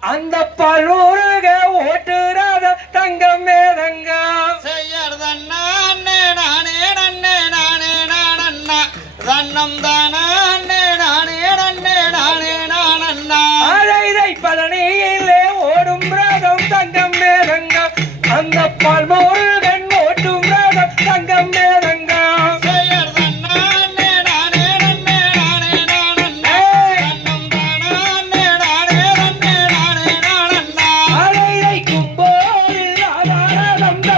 அந்த பல்லூருக ஓட்டுறாத தங்கம் மேதங்க. செய்யறதண்ணா நானே நன்னே நானே நானண்ணா. தன்னம் தானா அண்ணே நானே நன்னே நானே நானண்ணா. அழைதை பழனியிலே ஓடும் ராகம் தங்கம் மேதங்க. அந்த பல்மூருகன் ஓட்டும் ராகம் தங்கம் மேதங்க. Nanda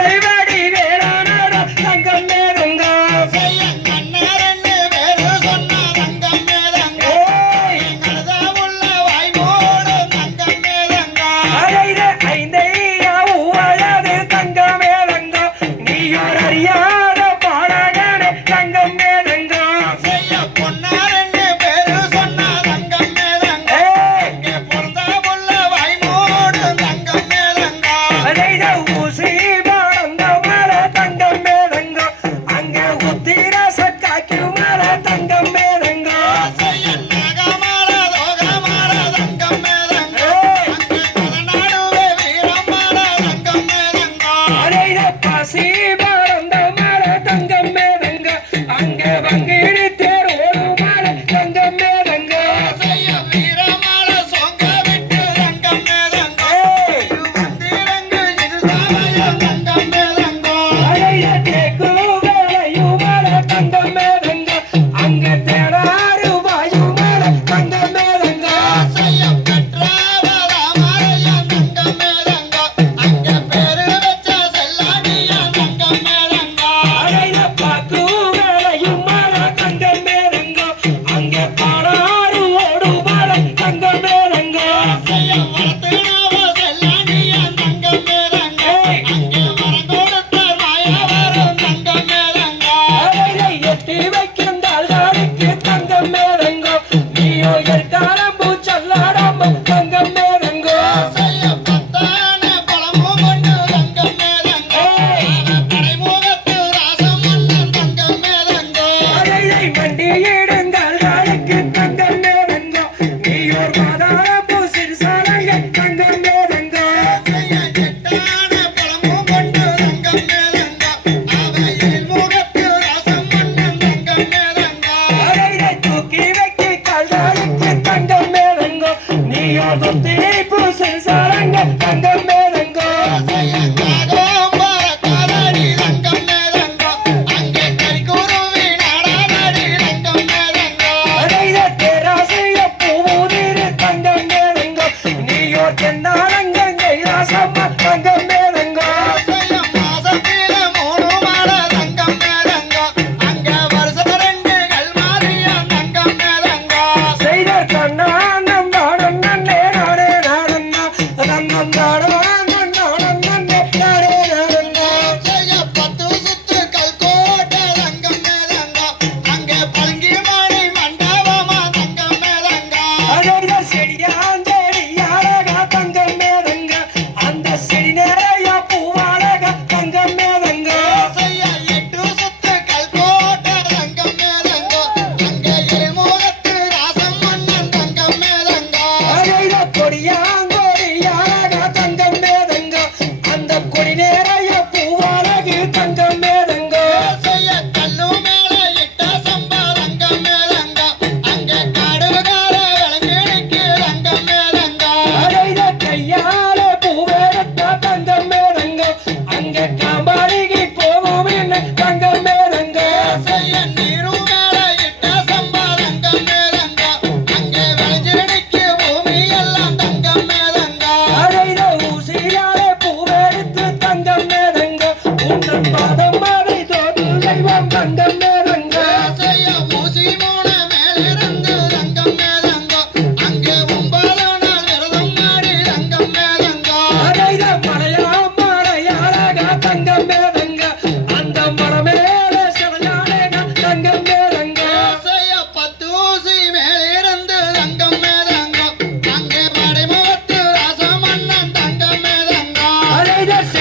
pasiva. Y me quiero. and the man.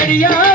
அடைத